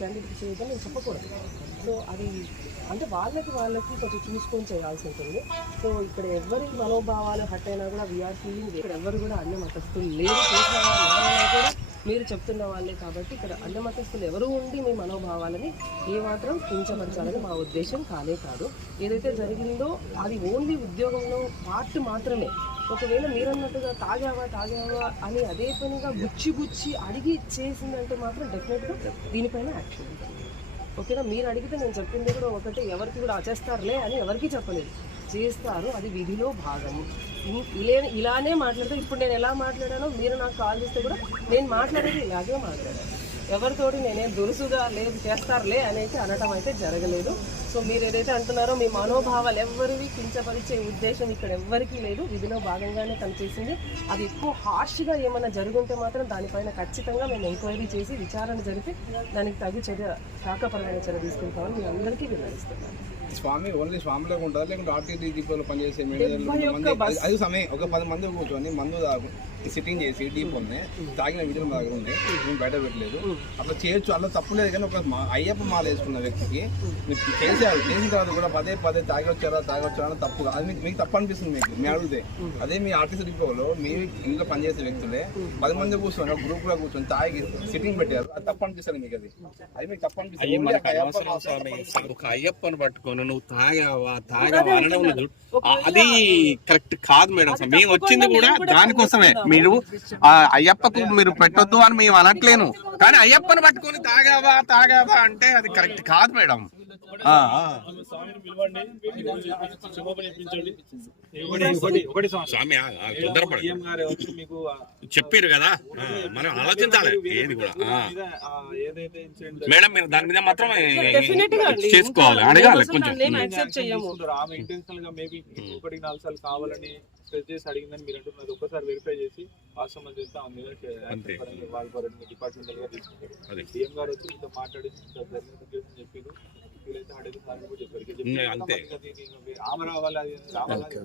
Candidate చేయొద్దని నేను చెప్పకూడదు. సో అది అంటే వాళ్ళకి వాళ్ళకి కొంచెం చూసుకొని చేయాల్సి ఉంటుంది. సో ఇక్కడ ఎవరి మనోభావాలు హట్ అయినా కూడా వీఆర్ ఫీలింగ్ ఇక్కడ ఎవరు కూడా అన్ని మతస్థులు లేదు చేసిన కూడా మీరు చెప్తున్న వాళ్ళే కాబట్టి ఇక్కడ అన్ని మతస్థులు ఎవరు ఉండి మీ మనోభావాలని ఏ మాత్రం కించపరచాలని మా ఉద్దేశం కానే కాదు. ఏదైతే జరిగిందో అది ఓన్లీ ఉద్యోగంలో పార్ట్ మాత్రమే. ఒకవేళ మీరన్నట్టుగా తాగావా తాగావా అని అదే పనిగా గుచ్చి గుచ్చి అడిగి చేసిందంటే మాత్రం డెఫినెట్గా దీనిపైన యాక్షన్ ఉంటుంది. ఓకేనా మీరు అడిగితే నేను చెప్పింది కూడా ఒకటి ఎవరికి కూడా ఆచేస్తారులే అని ఎవరికీ చెప్పలేదు. చేస్తారు అది విధిలో భాగము. ఇలా ఇలానే మాట్లాడితే ఇప్పుడు నేను ఎలా మాట్లాడానో మీరు నాకు కాల్ చేస్తే కూడా నేను మాట్లాడేది ఇలాగే మాట్లాడాను. ఎవరితోటి నేనేం దురుసుగా లేదు చేస్తారులే అనేది అనటం అయితే జరగలేదు. సో మీరు ఏదైతే అంటున్నారో మీ మనోభావాలు ఎవరివి కించపరిచే ఉద్దేశం ఇక్కడ ఎవ్వరికీ లేదు. విధిలో భాగంగానే కనిపిస్తుంది. అది ఎక్కువ హార్ష్గా ఏమైనా జరుగుంటే మాత్రం దానిపైన ఖచ్చితంగా మేము ఎంక్వైరీ చేసి విచారణ జరిపి దానికి తగు చర్య శాఖపరమైన చర్య తీసుకుంటామని మీ అందరికీ వివరిస్తున్నాను స్వామి ఓన్లీ స్వామిలోకి ఉంటారు? లేకుంటే ఆర్టీటీ డిపోలో పనిచేసే మేనేజర్లు ఐదు సమయం ఒక పది మంది కూర్చొని మందు తాగు సిట్టింగ్ చేసి డిపోని తాగిన వీడియో మా దగ్గర ఉంది. మేము బయట పెట్టలేదు. అట్లా చేయొచ్చు. అలా తప్పులేదు కానీ ఒక మా- అయ్యప్ప మాల వేసుకున్న వ్యక్తికి మీరు చేశారు. చేసిన తర్వాత కూడా పదే పదే తాగి వచ్చారా తాగి వచ్చారా అని తప్పు అది మీకు మీకు తప్పు అనిపిస్తుంది మీకు. మీ అడిగితే. అదే మీ ఆర్టీసీ డిపోలో మీ ఇంట్లో పనిచేసే వ్యక్తులే పది మంది కూర్చొని ఒక గ్రూప్లో కూర్చొని తాగి సిట్టింగ్ పెట్టారు. అది తప్పు అనిపిస్తుంది మీకు అది. అది మీకు తప్పు అనిపిస్తుంది. ఒక అయ్యప్పని పట్టుకొని నువ్వు తాగావా తాగావా అనడం అది కరెక్ట్ కాదు మేడం. అసలు మేము వచ్చింది కూడా దానికోసమే. మీరు ఆ అయ్యప్పకు మీరు పెట్టొద్దు అని మేము అనట్లేను. కానీ అయ్యప్పని పట్టుకొని తాగావా తాగావా అంటే అది కరెక్ట్ కాదు మేడం. స్వామి తొందరపడ. చెప్పారు కదా. మనం ఆలోచించాలి. ఏది కూడా మేడం మీరు దాని మీద మాత్రం. చేసుకోవాలి అడగాలి కొంచెం. స్ట్రెస్ చేసి అడిగిందని మీరు అంటున్నారు ఒక్కసారి వెరిఫై చేసి చేస్తే ఆమె మీద. వాళ్ళ డిపార్ట్మెంటల్గా తీసుకుంటారు. సీఎం గారు వచ్చి మీతో మాట్లాడి జరిగిన చెప్పారు వీలైతే కూడా చెప్పారు ఆమె రావాలి అది రావాలని